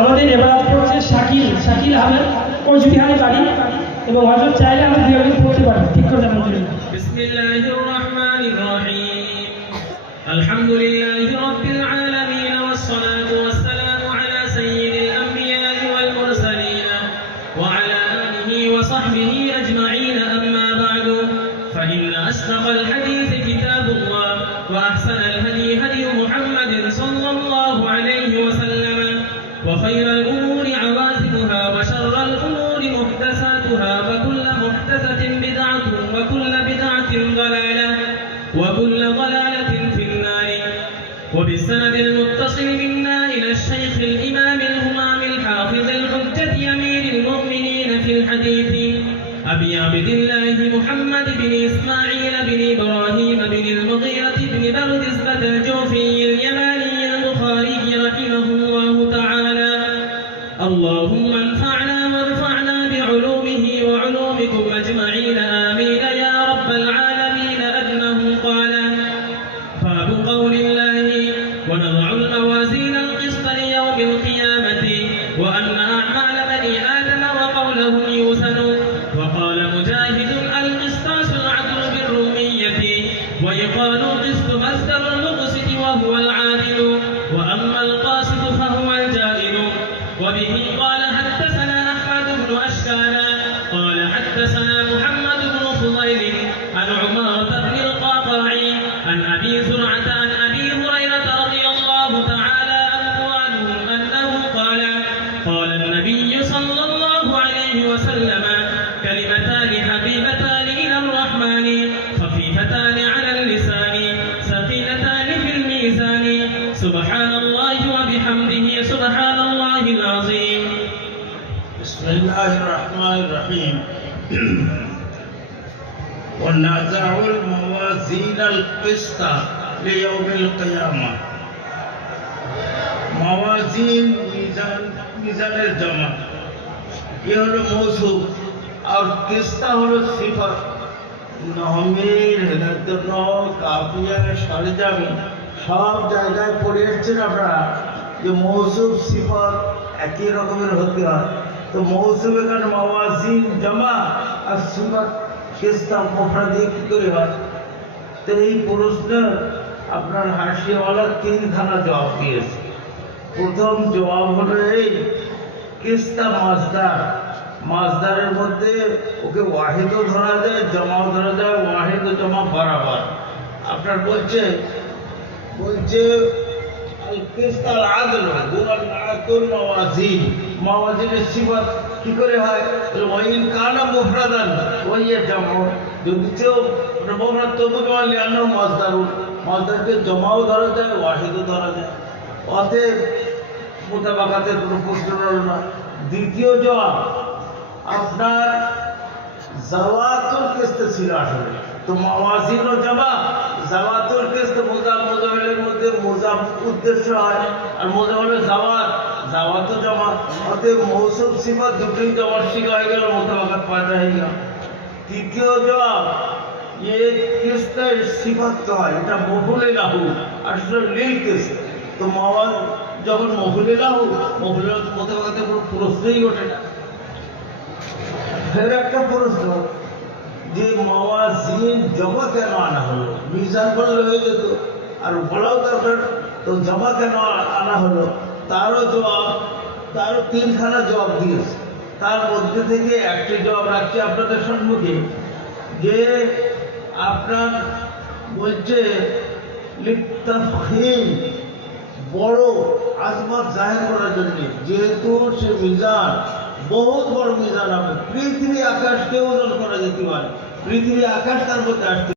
আমাদের এবার হচ্ছে শাকিল শাকিল আহমেদ কোচবিহারে বাড়ি এবং হজরত চাইলে আমরা দুই একদিন পড়তে পারি ঠিক করে দেন আলহামদুলিল্লাহ بسم الله الرحمن الرحيم الحمد لله رب العالمين والصلاة والسلام على سيد الأنبياء والمرسلين وعلى آله وصحبه أجمعين أما بعد فإن أصدق الحديث كتاب الله وأحسن وبالسند المتصل منا إلى الشيخ الإمام الهمام الحافظ الحجة أمير المؤمنين في الحديث أبي عبد الله محمد بن إسماعيل بن إبراهيم بن المغيرة بن بردزبة الجوفي اليماني ويقال القسط مصدر المقسط وهو العادل وأما القاسط فهو الجائل. وبه قال حدثنا أحمد بن أشكانا قال حدثنا محمد بن فضيل عن عمارة بن القعقاع عن أبي زرعة عن أبي هريرة رضي الله تعالى عنه أنه قال قال النبي صلى الله عليه وسلم سبحان الله وبحمده سبحان الله العظيم بسم الله الرحمن الرحيم ونزع الموازين القسط ليوم القيامة موازين মিজান মিজানের জমা এ হলো মৌসুম আর কিস্তা হলো সিফত নহমির হেদায়তন কাপিয়া সরজামি সব জায়গায় পড়ে এসছেন আপনারা যে মৌসুম সিফত একই রকমের হতে হয়। তো মৌসুম এখানে মাওয়াজিন, জমা আর সিফত কিস্তা মোফরা দিয়ে কী করে হয়? তো এই প্রশ্ন আপনার হাসিওয়ালা তিনখানা জবাব দিয়েছে। প্রথম জবাব হলো এই, কিস্তা মাজদার। মাজদারের মধ্যে ওকে ওয়াহিদও ধরা যায়, জমাও ধরা যায় ওয়াহিদ জমা বরাবর। আপনার বলছে কি করে হয়? জমাও ধরা যায়, ওয়াহিদও ধরা যায়। অতএব মোতাবাকাতের কোনো প্রশ্ন রইল না। দ্বিতীয় জবাব, আপনার জাওয়াতুল কিস্ত ছিল আসলে। তো মাওয়াজিন ও জামা, জাওয়াতুল কিস্ত মধ্যে মোজাব উদ্দেশ্য হয়। আর মজা হলো জামাত। জামাত তো জমা অতএব মৌসুম সিফাত দুটোই জমার শিখা হয়ে গেল মোতাবাকাত পায়দা হয়ে গেল। তৃতীয় জবাব, এ কৃষ্ণের সিফাত তো হয়। এটা মহুলে লাহু, আসলে লীল কৃষ্ণ তো মহান যখন মহুলে লাহু মহুলের মোতাবাকাতে কোনো প্রশ্নই ওঠে না। ফের একটা প্রশ্ন, যে মাওয়াজিন জগতে আনা হলো, মিজান করলে হয়ে যেত। আর বলাও দরকার, তো জমা কেন আনা হলো? তারও জবাব, তারও তিনখানা জবাব দিয়েছে। তার মধ্যে থেকে একটি জবাব রাখছি আপনাদের সম্মুখে, যে আপনার বলছে লিপ্তাফিম বড় আজমত জাহির করার জন্য। যেহেতু সে মিজান, বহুত বড় মিজান হবে। পৃথিবী আকাশকে ওজন করা যেতে পারে। পৃথিবী আকাশ তার মধ্যে আসতে